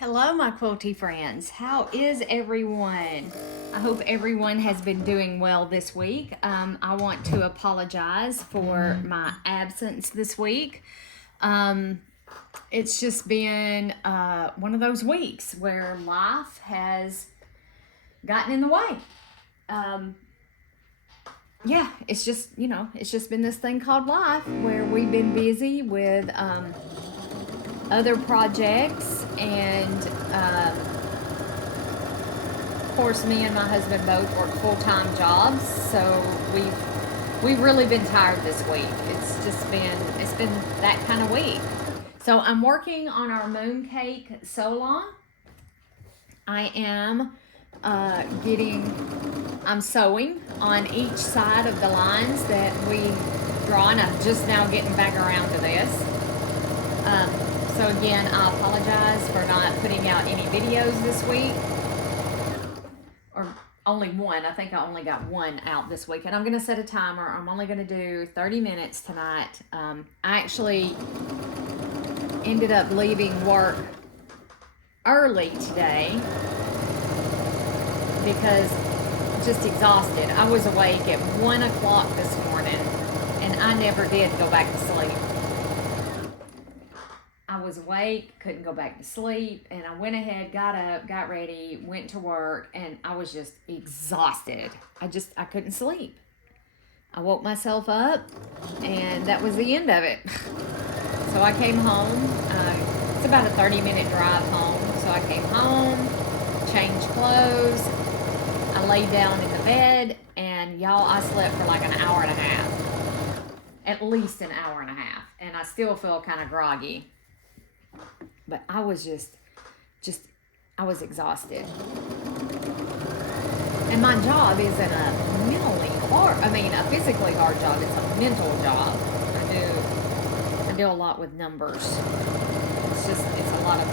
Hello, my quilty friends. How is everyone? I hope everyone has been doing well this week. I want to apologize for my absence this week. It's just been one of those weeks where life has gotten in the way. Yeah, it's just, it's just been this thing called life where we've been busy with other projects, and of course me and my husband both work full-time jobs, so we've really been tired this week. It's been that kind of week. So I'm working on our moon cake SAL. I am I'm sewing on each side of the lines that we draw, and I'm just now getting back around to this. So again, I apologize for not putting out any videos this week, or only one. I think I only got one out this week, and I'm going to set a timer. I'm only going to do 30 minutes tonight. I actually ended up leaving work early today because just exhausted. I was awake at 1 o'clock this morning, and I never did go back to sleep. I was awake, couldn't go back to sleep, and I went ahead, got up, got ready, went to work, and I was just exhausted. I couldn't sleep. I woke myself up, and that was the end of it. So I came home. It's about a 30-minute drive home. So I came home, changed clothes, I laid down in the bed, and y'all, I slept for like an hour and a half. At least an hour and a half. And I still feel kind of groggy. But I was I was exhausted. And my job isn't a physically hard job. It's a mental job. I do a lot with numbers. It's a lot of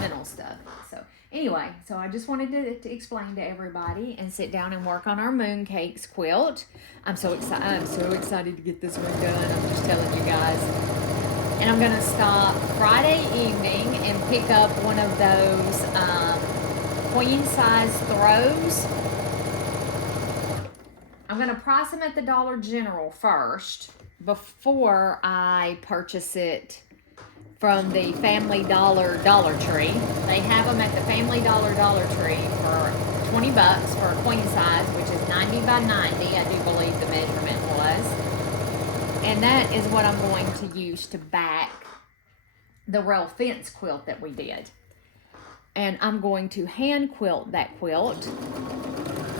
mental stuff. So anyway, so I just wanted to explain to everybody and sit down and work on our moon cakes quilt. I'm so excited to get this one done. I'm just telling you guys. And I'm going to stop Friday evening and pick up one of those queen size throws. I'm going to price them at the Dollar General first before I purchase it from the Family Dollar Tree. They have them at the Family Dollar Tree for $20 for a queen size, which is 90 by 90, I do believe the measurement was. And that is what I'm going to use to back the rail fence quilt that we did. And I'm going to hand quilt that quilt.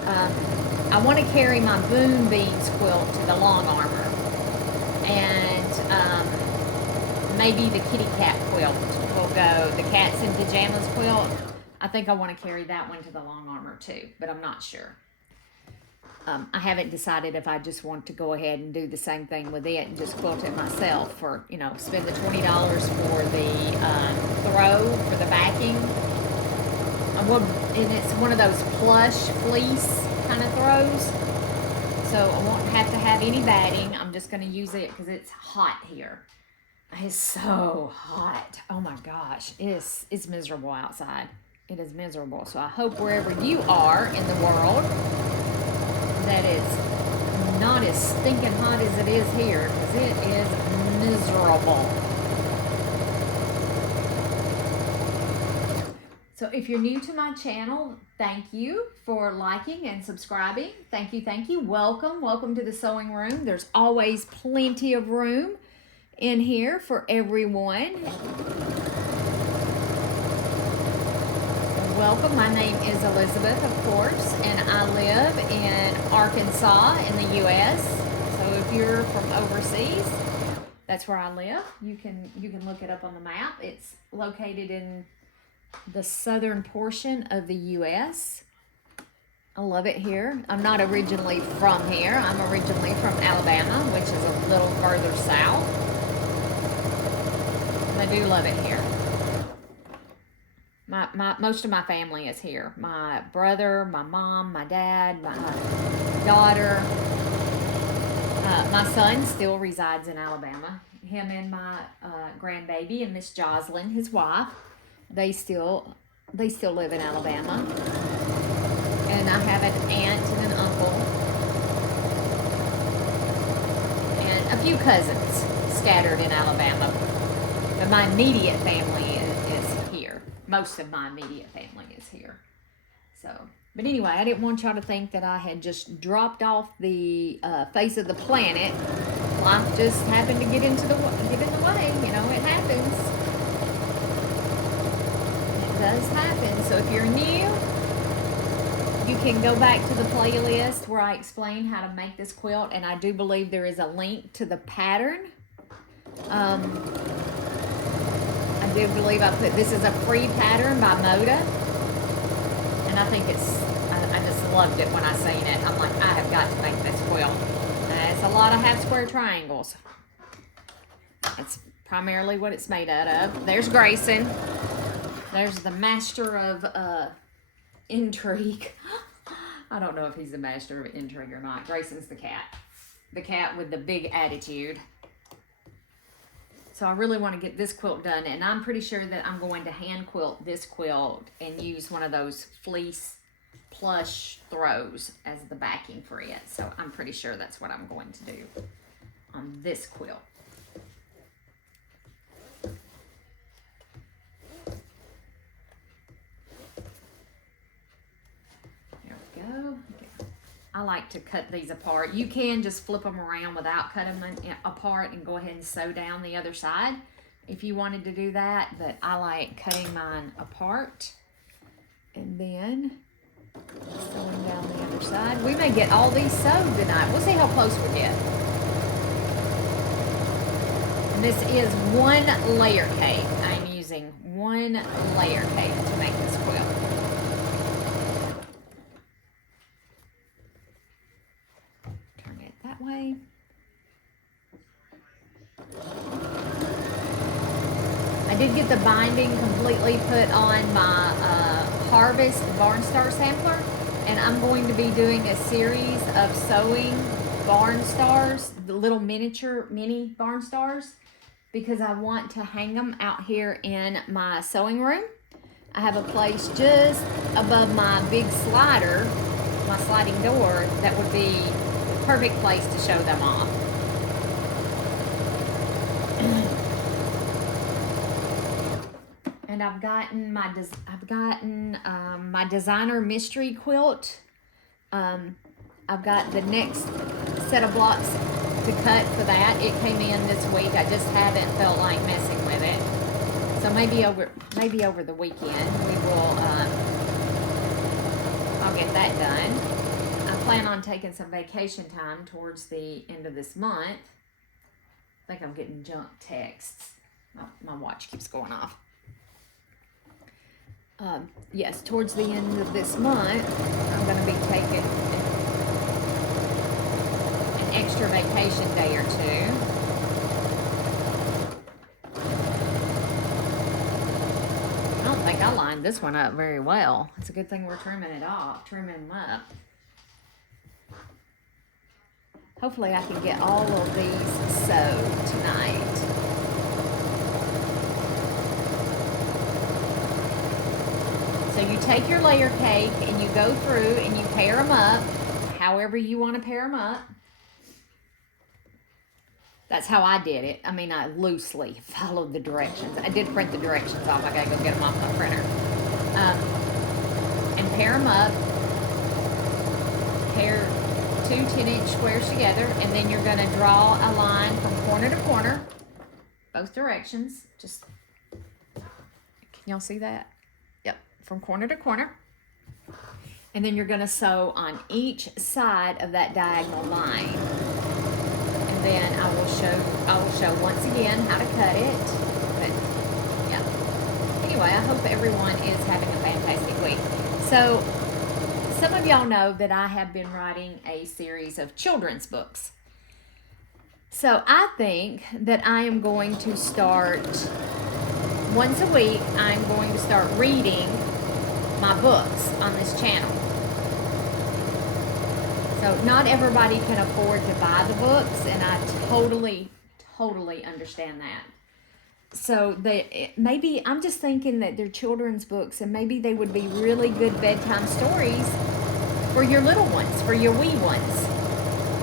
I want to carry my boom beans quilt to the long armor. And maybe the kitty cat quilt will go, the cats in pajamas quilt. I think I want to carry that one to the long armor too, but I'm not sure. I haven't decided if I just want to go ahead and do the same thing with it and just quilt it myself for, spend the $20 for the throw, for the backing. And it's one of those plush fleece kind of throws. So I won't have to have any batting. I'm just going to use it because it's hot here. It's so hot. Oh my gosh. It's miserable outside. It is miserable. So I hope wherever you are in the world, that it's not as stinking hot as it is here, because it is miserable. So if you're new to my channel, thank you for liking and subscribing. Thank you. Welcome to the sewing room. There's always plenty of room in here for everyone. Welcome. My name is Elizabeth, of course, and I live in Arkansas in the U.S. So if you're from overseas, that's where I live. You can look it up on the map. It's located in the southern portion of the U.S. I love it here. I'm not originally from here. I'm originally from Alabama, which is a little further south. And I do love it here. Most of my family is here. My brother, my mom, my dad, my daughter. My son still resides in Alabama. Him and my grandbaby and Miss Jocelyn, his wife. they still live in Alabama. And I have an aunt and an uncle and a few cousins scattered in Alabama. But my immediate family is here. Most of my immediate family is here. So, but anyway, I didn't want y'all to think that I had just dropped off the face of the planet. Life just happened to get in the way. You know, it happens. It does happen. So if you're new, you can go back to the playlist where I explain how to make this quilt, and I do believe there is a link to the pattern. I do believe I put, this is a free pattern by Moda, and I think I just loved it when I seen it. I'm like, I have got to make this quilt. It's a lot of half square triangles. That's primarily what it's made out of. There's Grayson. There's the master of intrigue. I don't know if he's the master of intrigue or not. Grayson's the cat. The cat with the big attitude. So I really want to get this quilt done, and I'm pretty sure that I'm going to hand quilt this quilt and use one of those fleece plush throws as the backing for it. So I'm pretty sure that's what I'm going to do on this quilt. Go. I like to cut these apart. You can just flip them around without cutting them apart and go ahead and sew down the other side if you wanted to do that, but I like cutting mine apart and then sewing down the other side. We may get all these sewed tonight. We'll see how close we get. And this is one layer cake. I'm using one layer cake to make this quilt. Way. I did get the binding completely put on my Harvest Barn Star sampler, and I'm going to be doing a series of sewing barn stars, the little mini barn stars, because I want to hang them out here in my sewing room. I have a place just above my big slider, my sliding door, that would be perfect place to show them off. And I've gotten my designer mystery quilt. I've got the next set of blocks to cut for that. It came in this week. I just haven't felt like messing with it. So maybe over the weekend we will. I'll get that done. I plan on taking some vacation time towards the end of this month. I think I'm getting junk texts. My watch keeps going off. Yes, towards the end of this month, I'm going to be taking an extra vacation day or two. I don't think I lined this one up very well. It's a good thing we're trimming them up. Hopefully I can get all of these sewed tonight. So you take your layer cake and you go through and you pair them up however you want to pair them up. That's how I did it. I mean, I loosely followed the directions. I did print the directions off. I gotta go get them off my printer. And pair them up. Pair 2 10-inch squares together, and then you're going to draw a line from corner to corner, both directions. Just, can y'all see that? Yep, from corner to corner. And then you're going to sew on each side of that diagonal line. And then I will show once again how to cut it. But yeah. Anyway, I hope everyone is having a fantastic week. So some of y'all know that I have been writing a series of children's books. So I think that I am going to start, once a week, I'm going to start reading my books on this channel. So not everybody can afford to buy the books, and I totally understand that. So maybe I'm just thinking that they're children's books, and maybe they would be really good bedtime stories for your little ones, for your wee ones.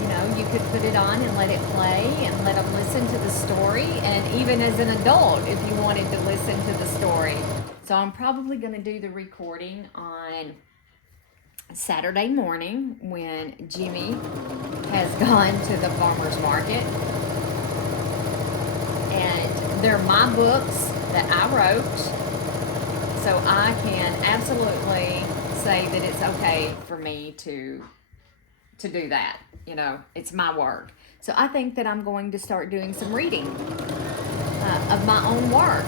You know, you could put it on and let it play and let them listen to the story, and even as an adult, if you wanted to listen to the story. So I'm probably going to do the recording on Saturday morning when Jimmy has gone to the farmer's market. And they're my books that I wrote, so I can absolutely say that it's okay for me to do that. You know, it's my work. So I think that I'm going to start doing some reading of my own work.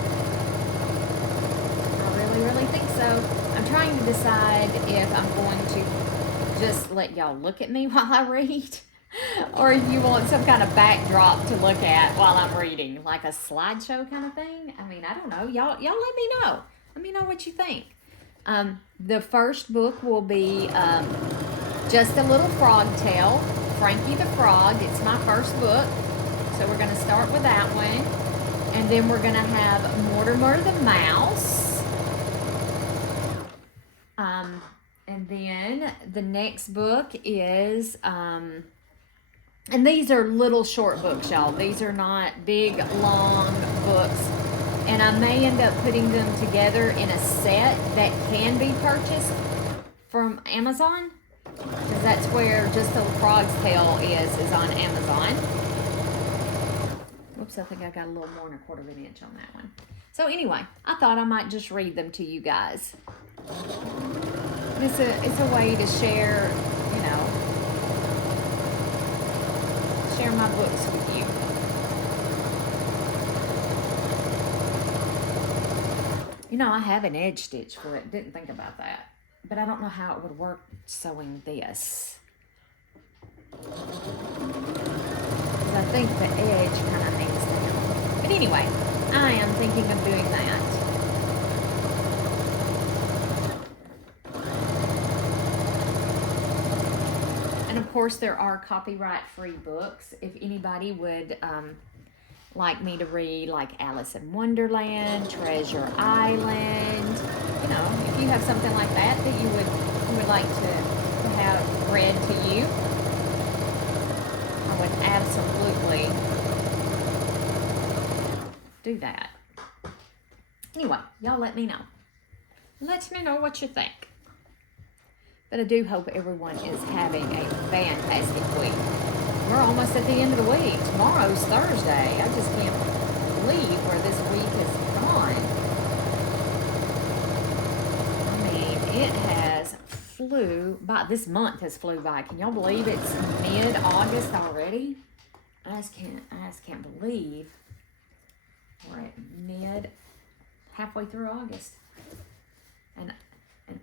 I really, really think so. I'm trying to decide if I'm going to just let y'all look at me while I read, or if you want some kind of backdrop to look at while I'm reading, like a slideshow kind of thing. I mean, I don't know. Y'all let me know. Let me know what you think. The first book will be Just a Little Frog Tale, Frankie the Frog. It's my first book, so we're going to start with that one. And then we're going to have Mortimer the Mouse. And then the next book is, and these are little short books, y'all. These are not big, long books. And I may end up putting them together in a set that can be purchased from Amazon. Because that's where Just a Little Frog's Tale is on Amazon. Whoops, I think I got a little more than 1/4 of an inch on that one. So anyway, I thought I might just read them to you guys. It's a way to share, you know, share my books with you. You know, I have an edge stitch for it. Didn't think about that. But I don't know how it would work sewing this. Because I think the edge kind of hangs down. But anyway, I am thinking of doing that. And of course, there are copyright-free books. If anybody would like me to read, like Alice in Wonderland, Treasure Island, you know, if you have something like that you would like to have read to you, I would absolutely do that. Anyway, y'all let me know. Let me know what you think. But I do hope everyone is having a fantastic week. We're almost at the end of the week. Tomorrow's Thursday. I just can't believe where this week has gone. I mean, it has flew by. This month has flew by. Can y'all believe it's mid-August already? I just can't believe we're at halfway through August. And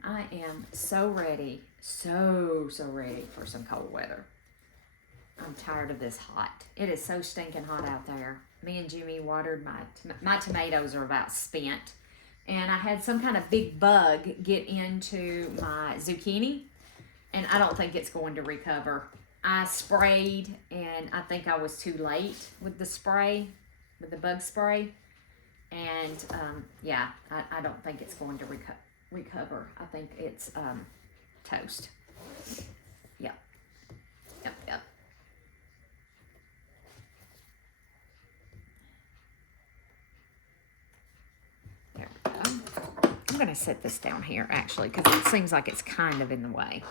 I am so ready, so ready for some cold weather. I'm tired of this hot. It is so stinking hot out there. Me and Jimmy watered my tomatoes are about spent. And I had some kind of big bug get into my zucchini. And I don't think it's going to recover. I sprayed and I think I was too late with the spray, with the bug spray. And yeah, I don't think it's going to recover. I think it's toast. Yep. There we go. I'm going to set this down here, actually, because it seems like it's kind of in the way.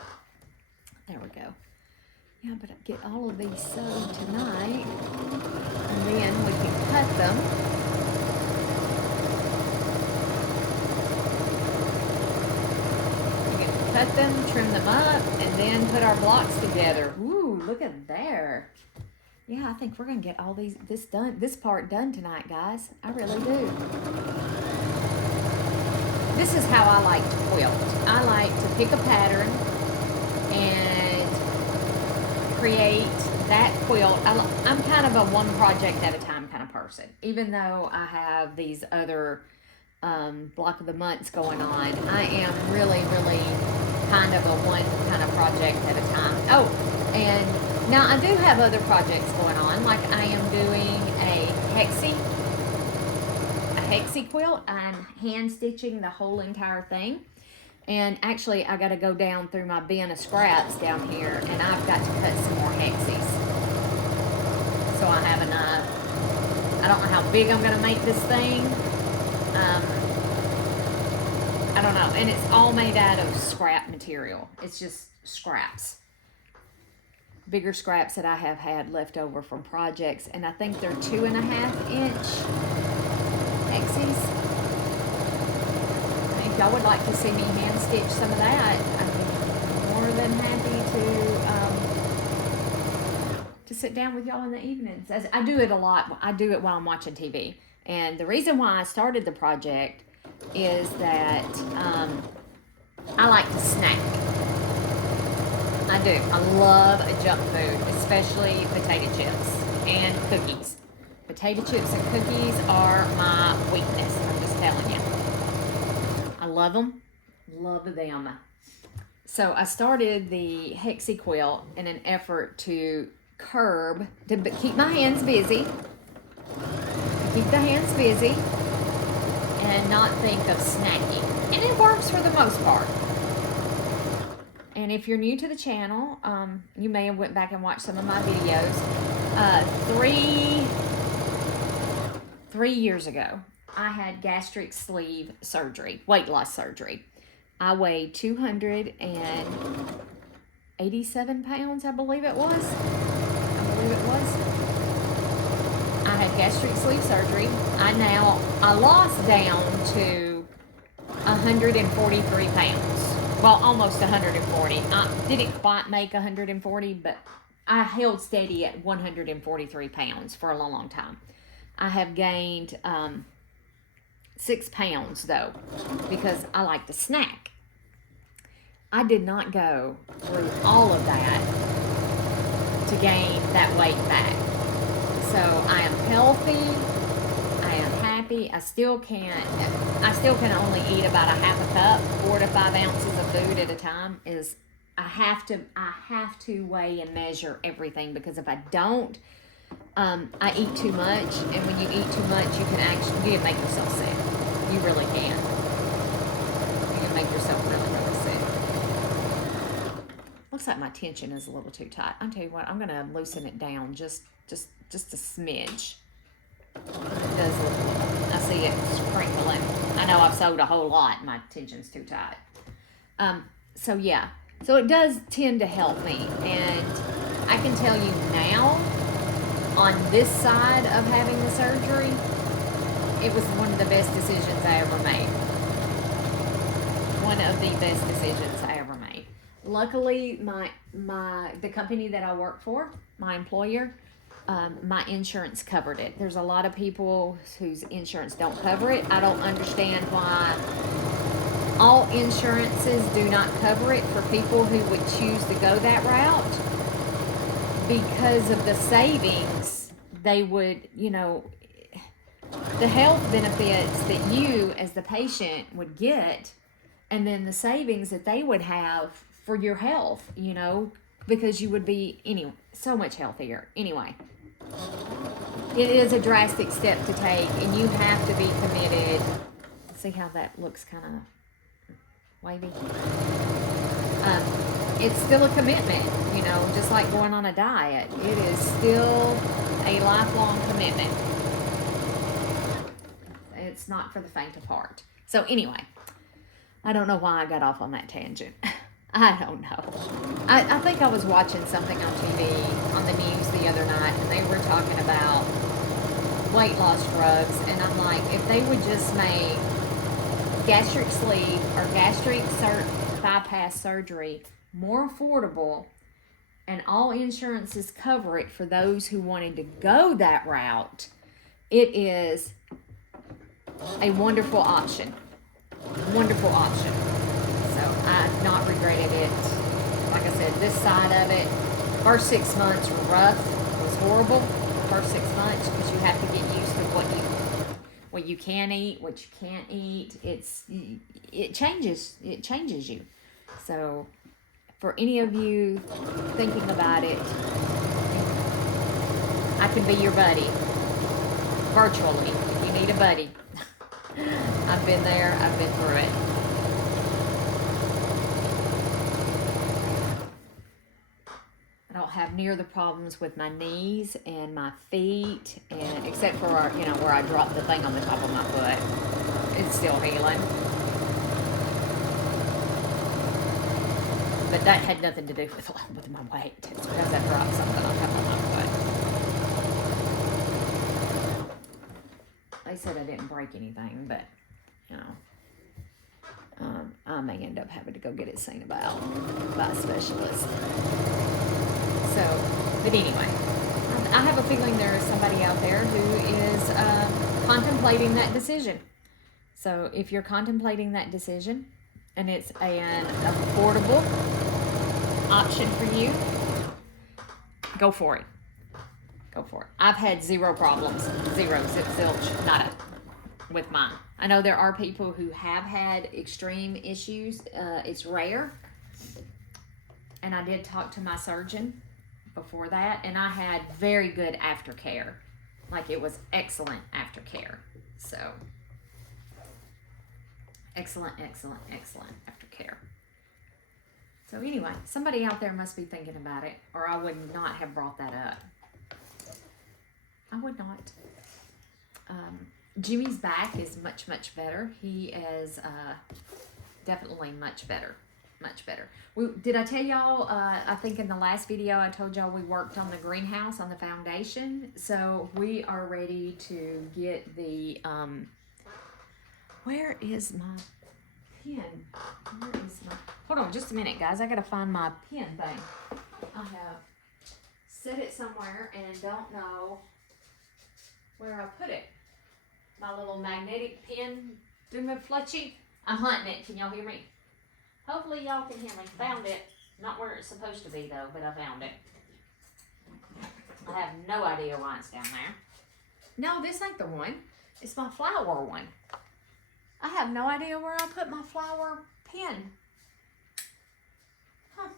There we go. Yeah, but I get all of these sewed tonight, and then we can cut them. We can cut them, trim them up, and then put our blocks together. Ooh, look at there. Yeah, I think we're going to get all this part done tonight, guys. I really do. This is how I like to quilt. I like to pick a pattern and create that quilt. I'm kind of a one project at a time kind of person. Even though I have these other block of the months going on, I am really kind of a one kind of project at a time. Oh, and now I do have other projects going on. Like I am doing a hexie hexie quilt. I'm hand stitching the whole entire thing. And actually, I got to go down through my bin of scraps down here, and I've got to cut some more hexies. So I have enough. I don't know how big I'm going to make this thing. I don't know. And it's all made out of scrap material. It's just scraps. Bigger scraps that I have had left over from projects. And I think they're 2.5 inch hexies. If y'all would like to see me hand stitch some of that, I'm more than happy to sit down with y'all in the evenings. As I do it a lot. I do it while I'm watching TV. And the reason why I started the project is that I like to snack. I do. I love a junk food, especially potato chips and cookies. Potato chips and cookies are my weakness. I'm just telling you. I love them. Love them. So I started the hexie quilt in an effort to keep my hands busy. Keep the hands busy and not think of snacking. And it works for the most part. And if you're new to the channel, you may have went back and watched some of my videos. 3 years ago, I had gastric sleeve surgery, weight loss surgery. I weighed 287 pounds, I believe it was. I had gastric sleeve surgery. I lost down to 143 pounds. Well, almost 140. I didn't quite make 140, but I held steady at 143 pounds for a long, long time. I have gained 6 pounds, though, because I like to snack. I did not go through all of that to gain that weight back. So I am healthy. I am happy. I still can only eat about a half a cup, 4 to 5 ounces of food at a time. I have to weigh and measure everything, because if I don't, I eat too much, and when you eat too much, you can make yourself sick. You really can. You can make yourself really, really sick. Looks like my tension is a little too tight. I'll tell you what, I'm gonna loosen it down just a smidge. It does look, I see it crinkling. I know I've sewed a whole lot. My tension's too tight. So yeah, so it does tend to help me, and I can tell you now, on this side of having the surgery, it was one of the best decisions I ever made. One of the best decisions I ever made. Luckily, the company that I work for, my employer, my insurance covered it. There's a lot of people whose insurance don't cover it. I don't understand why all insurances do not cover it for people who would choose to go that route. Because of the savings, they would, the health benefits that you as the patient would get, and then the savings that they would have for your health, because you would be so much healthier. Anyway, it is a drastic step to take, and you have to be committed. See how that looks kind of wavy? It's still a commitment, just like going on a diet. It is still a lifelong commitment. It's not for the faint of heart. So anyway, I don't know why I got off on that tangent. I don't know. I think I was watching something on TV, on the news the other night, and they were talking about weight loss drugs, and I'm like, if they would just make gastric sleeve or gastric bypass surgery more affordable, and all insurances cover it for those who wanted to go that route, it is a wonderful option. Wonderful option. So I've not regretted it. Like I said, this side of it, first 6 months were rough. It was horrible. The first 6 months, because you have to get used to what you can eat, what you can't eat. It changes you. So for any of you thinking about it, I can be your buddy virtually if you need a buddy. I've been there. I've been through it. I don't have near the problems with my knees and my feet, and except for where I dropped the thing on the top of my foot. It's still healing. But that had nothing to do with my weight. It's because I dropped something on top of my foot. They said I didn't break anything, but I may end up having to go get it seen about by a specialist. So, but anyway, I have a feeling there is somebody out there who is contemplating that decision. So if you're contemplating that decision and it's an affordable option for you, go for it. Go for it. I've had zero problems, zero, zip, zilch, nada with mine. I know there are people who have had extreme issues. It's rare. And I did talk to my surgeon before that, and I had very good aftercare. Like, it was excellent aftercare. So, excellent aftercare. So anyway, somebody out there must be thinking about it, or I would not have brought that up. I would not. Jimmy's back is much better. He is definitely much better. Did I tell y'all, I think in the last video I told y'all we worked on the greenhouse, on the foundation. So we are ready to get the, where is my pen? Hold on just a minute, guys. I gotta find my pen thing. I have set it somewhere and don't know where I put it. My little magnetic pen, Fletchy. I'm hunting it. Can y'all hear me? Hopefully y'all can hear me. Found it. Not where it's supposed to be though, but I found it. I have no idea why it's down there. No, this ain't the one. It's my flower one. I have no idea where I put my flower pen. Huh.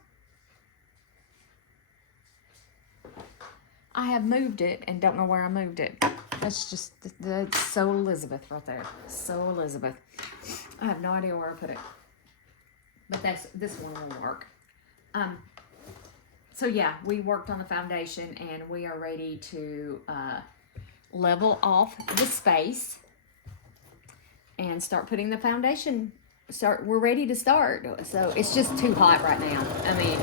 I have moved it and don't know where I moved it. That's so Elizabeth right there. So Elizabeth. I have no idea where I put it. But this one will work. So yeah, we worked on the foundation and we are ready to level off the space and start putting the foundation. We're ready to start. So it's just too hot right now. I mean,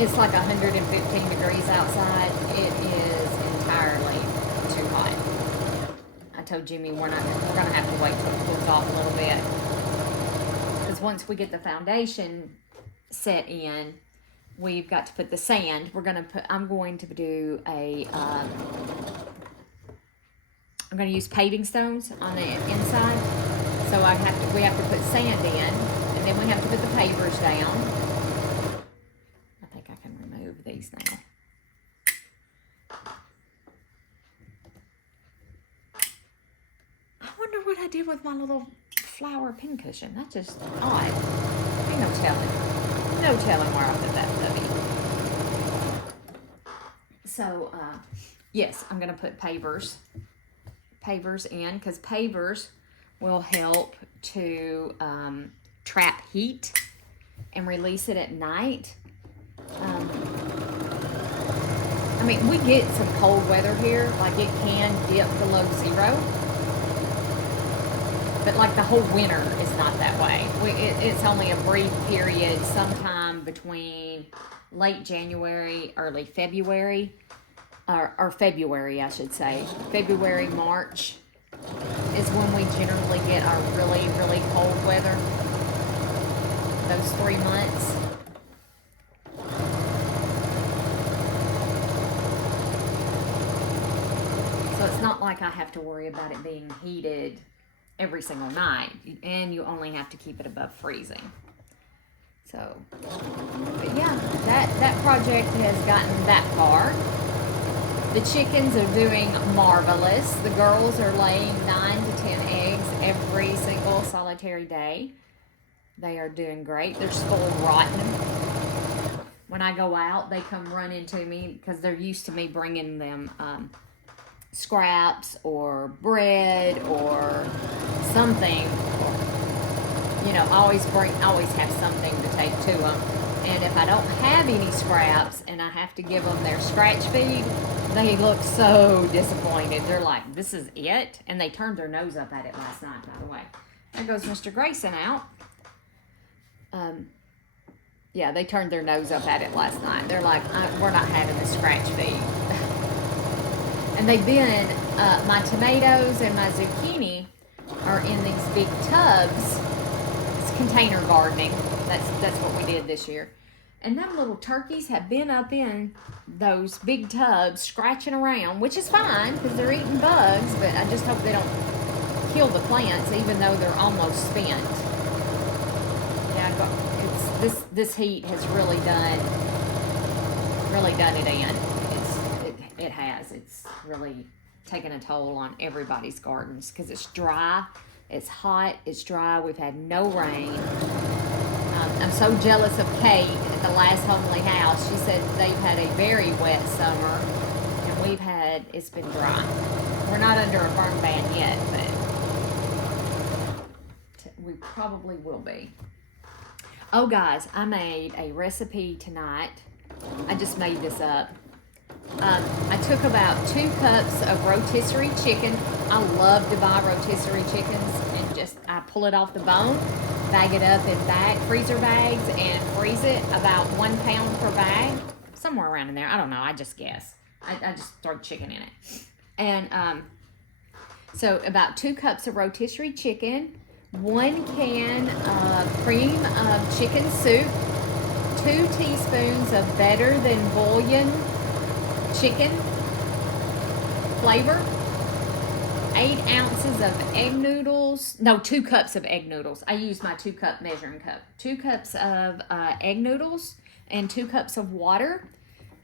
it's like 115 degrees outside. It is entirely too hot. I told Jimmy we're gonna have to wait till it cools off a little bit. Because once we get the foundation set in, we've got to put the sand. I'm going to do I'm going to use paving stones on the inside. So we have to put sand in, and then we have to put the pavers down. I think I can remove these now. I wonder what I did with my little flower pincushion. That's just odd. Ain't no telling. No telling where I put that puppy. So, yes, I'm going to put pavers in, because pavers will help to trap heat and release it at night. I mean, we get some cold weather here. Like, it can dip below zero. But like the whole winter is not that way. It's only a brief period, sometime between late January, early February, or February, I should say. February, March is when we generally get our really, really cold weather. Those 3 months. So it's not like I have to worry about it being heated every single night, and you only have to keep it above freezing. So, but yeah, that project has gotten that far. The chickens are doing marvelous. The girls are laying 9 to 10 eggs every single solitary day. They are doing great. They're spoiled rotten. When I go out, they come run into me because they're used to me bringing them scraps or bread or something, you know, always have something to take to them. And if I don't have any scraps and I have to give them their scratch feed, they look so disappointed. They're like, this is it? And they turned their nose up at it last night, by the way. There goes Mr. Grayson out. Yeah, they turned their nose up at it last night. They're like, we're not having the scratch feed. And they've been, my tomatoes and my zucchini are in these big tubs. It's container gardening. That's what we did this year. And them little turkeys have been up in those big tubs scratching around, which is fine because they're eating bugs, but I just hope they don't kill the plants even though they're almost spent. Yeah, this heat has really done it in. It has. It's really taken a toll on everybody's gardens because it's dry, it's hot, it's dry. We've had no rain. I'm so jealous of Kate at the last homely house. She said they've had a very wet summer, and it's been dry. We're not under a burn ban yet, but we probably will be. Oh, guys, I made a recipe tonight. I just made this up. I took about 2 cups of rotisserie chicken. I love to buy rotisserie chickens and I pull it off the bone, bag it up in freezer bags, and freeze it about 1 pound per bag, somewhere around in there. I don't know. I just guess. I just throw chicken in it, and so about 2 cups of rotisserie chicken, 1 can of cream of chicken soup, 2 teaspoons of better than bullion chicken flavor, 8 ounces of egg noodles. No, 2 cups of egg noodles. I used my 2-cup measuring cup. 2 cups of egg noodles and 2 cups of water.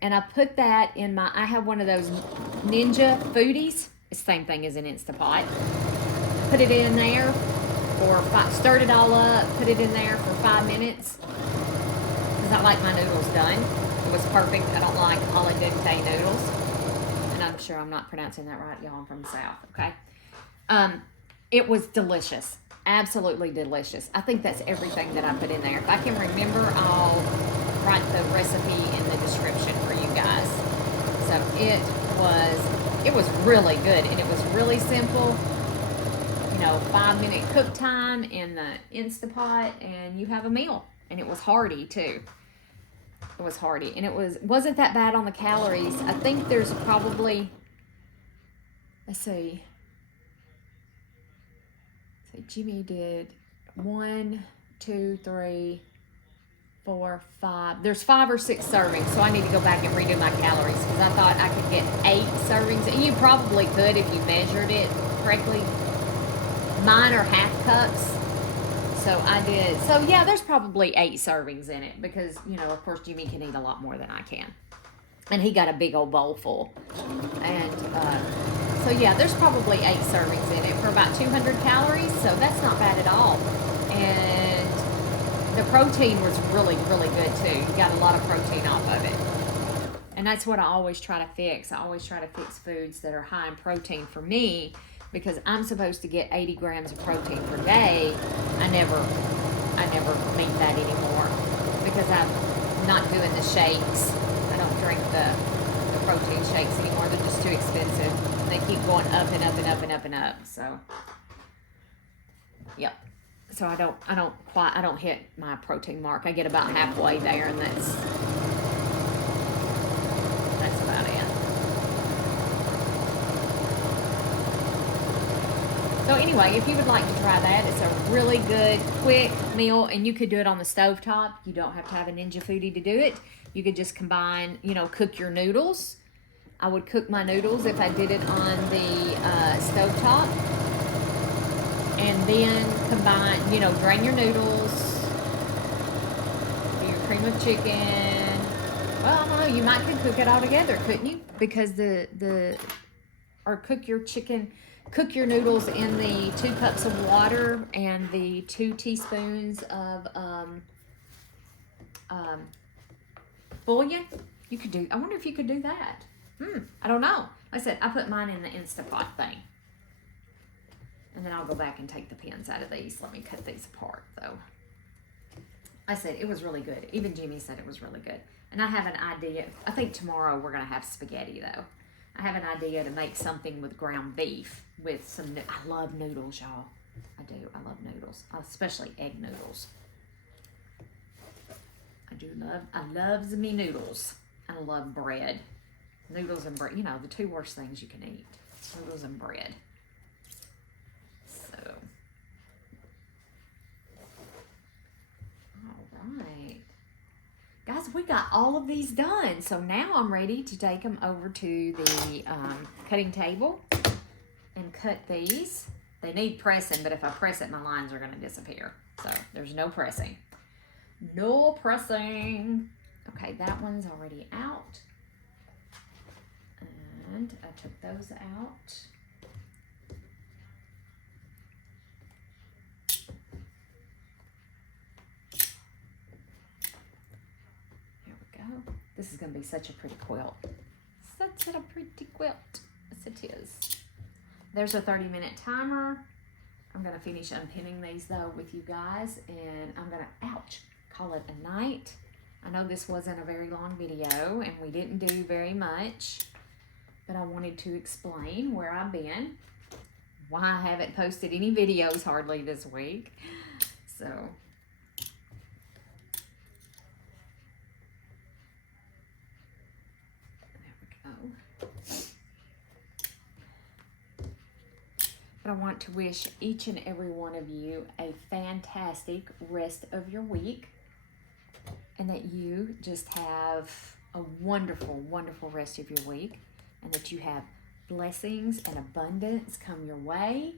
And I put that in I have one of those Ninja foodies. It's the same thing as an Instapot. Put it in there stirred it all up, put it in there for 5 minutes. Because I like my noodles done. It was perfect. I don't like al dente noodles. And I'm sure I'm not pronouncing that right, y'all. I'm from the South, okay? It was delicious. Absolutely delicious. I think that's everything that I put in there. If I can remember, I'll write the recipe in the description for you guys. So it was really good, and it was really simple. 5-minute cook time in the Instapot, and you have a meal. And it was hearty too. It was hearty, and wasn't that bad on the calories. I think there's probably, let's see. So Jimmy did 1, 2, 3, 4, 5. There's 5 or 6 servings, so I need to go back and redo my calories because I thought I could get 8 servings, and you probably could if you measured it correctly. Mine are half cups. So I did. So yeah, there's probably 8 servings in it because, of course, Jimmy can eat a lot more than I can. And he got a big old bowl full. And so yeah, there's probably 8 servings in it for about 200 calories. So that's not bad at all. And the protein was really, really good too. You got a lot of protein off of it. And that's what I always try to fix. I always try to fix foods that are high in protein for me, because I'm supposed to get 80 grams of protein per day. I never meet that anymore because I'm not doing the shakes. I don't drink the protein shakes anymore. They're just too expensive. They keep going up and up and up and up and up. So, yep. So I don't hit my protein mark. I get about halfway there, and that's about it. So anyway, if you would like to try that, it's a really good, quick meal, and you could do it on the stovetop. You don't have to have a Ninja Foodie to do it. You could just combine, cook your noodles. I would cook my noodles if I did it on the stovetop. And then combine, drain your noodles, do your cream of chicken. Well, I don't know, you might cook it all together, couldn't you? Because cook your noodles in the 2 cups of water and the 2 teaspoons of bullion. I wonder if you could do that. I don't know. Like I said, I put mine in the Instapot thing. And then I'll go back and take the pins out of these. Let me cut these apart though. I said it was really good. Even Jimmy said it was really good. And I have an idea. I think tomorrow we're going to have spaghetti though. I have an idea to make something with ground beef with some, I love noodles, y'all. I do. I love noodles, especially egg noodles. I love me noodles. I love bread. Noodles and bread, you know, the two worst things you can eat. Noodles and bread. So, all right. Guys, we got all of these done. So now I'm ready to take them over to the cutting table and cut these. They need pressing, but if I press it, my lines are going to disappear. So there's no pressing. No pressing. Okay, that one's already out. And I took those out. Here we go. This is going to be such a pretty quilt. Such a pretty quilt. Yes, it is. There's a 30-minute timer. I'm going to finish unpinning these though with you guys, and I'm going to, ouch, call it a night. I know this wasn't a very long video and we didn't do very much, but I wanted to explain where I've been, why I haven't posted any videos hardly this week. So, there we go. But I want to wish each and every one of you a fantastic rest of your week, and that you just have a wonderful, wonderful rest of your week, and that you have blessings and abundance come your way,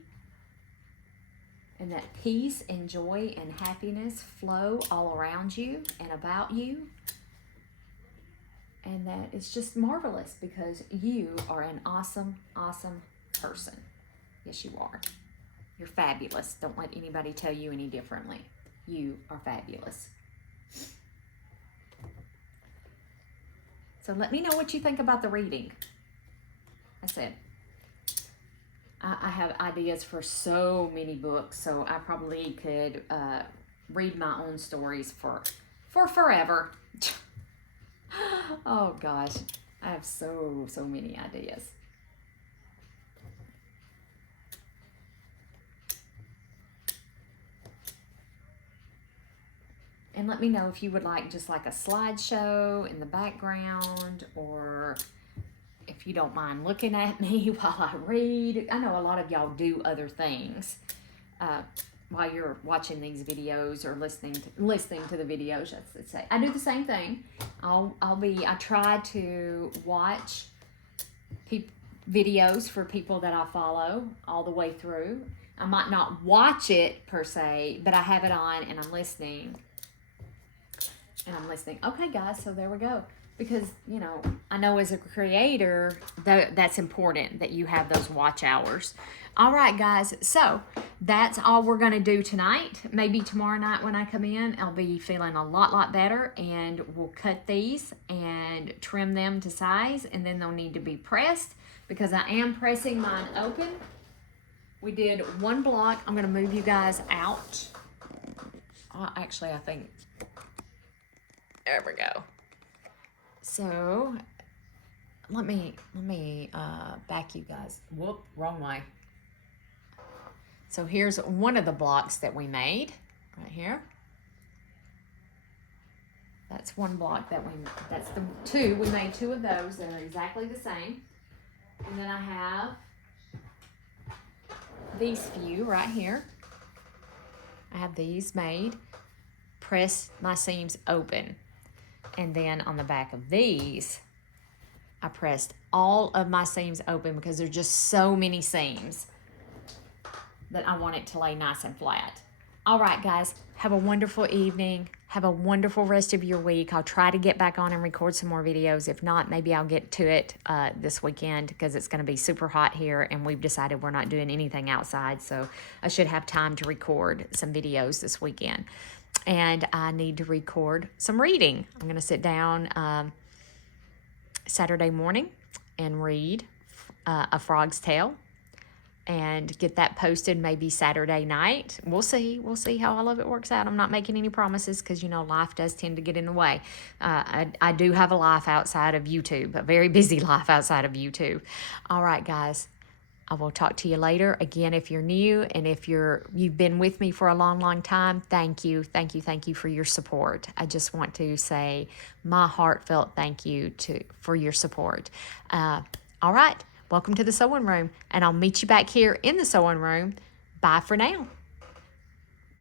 and that peace and joy and happiness flow all around you and about you, and that it's just marvelous because you are an awesome, awesome person. Yes, you are. You're fabulous. Don't let anybody tell you any differently. You are fabulous. So let me know what you think about the reading. I said, I have ideas for so many books, so I probably could read my own stories for forever. Oh gosh, I have so many ideas. And let me know if you would like just like a slideshow in the background, or if you don't mind looking at me while I read. I know a lot of y'all do other things while you're watching these videos or listening to the videos. Let's say I do the same thing. I try to watch videos for people that I follow all the way through. I might not watch it per se, but I have it on and I'm listening. Okay, guys, so there we go. Because, you know, I know as a creator, that's important that you have those watch hours. All right, guys, so that's all we're going to do tonight. Maybe tomorrow night when I come in, I'll be feeling a lot better, and we'll cut these and trim them to size, and then they'll need to be pressed because I am pressing mine open. We did one block. I'm going to move you guys out. Actually, I think... There we go. So let me back you guys. Whoop, wrong way. So here's one of the blocks that we made right here. That's one block that's the two. We made two of those that are exactly the same. And then I have these few right here. I have these made. Press my seams open. And then on the back of these, I pressed all of my seams open because there's just so many seams that I want it to lay nice and flat. All right, guys, have a wonderful evening. Have a wonderful rest of your week. I'll try to get back on and record some more videos. If not, maybe I'll get to it this weekend because it's going to be super hot here and we've decided we're not doing anything outside. So I should have time to record some videos this weekend. And I need to record some reading. I'm going to sit down Saturday morning and read A Frog's Tale. and get that posted maybe Saturday night. We'll see how all of it works out. I'm not making any promises because, you know, life does tend to get in the way. I do have a life outside of YouTube, a very busy life outside of YouTube. All right, guys. I will talk to you later. Again, if you're new and if you've been with me for a long, long time, thank you for your support. I just want to say my heartfelt thank you for your support. All right, welcome to the sewing room, and I'll meet you back here in the sewing room. Bye for now.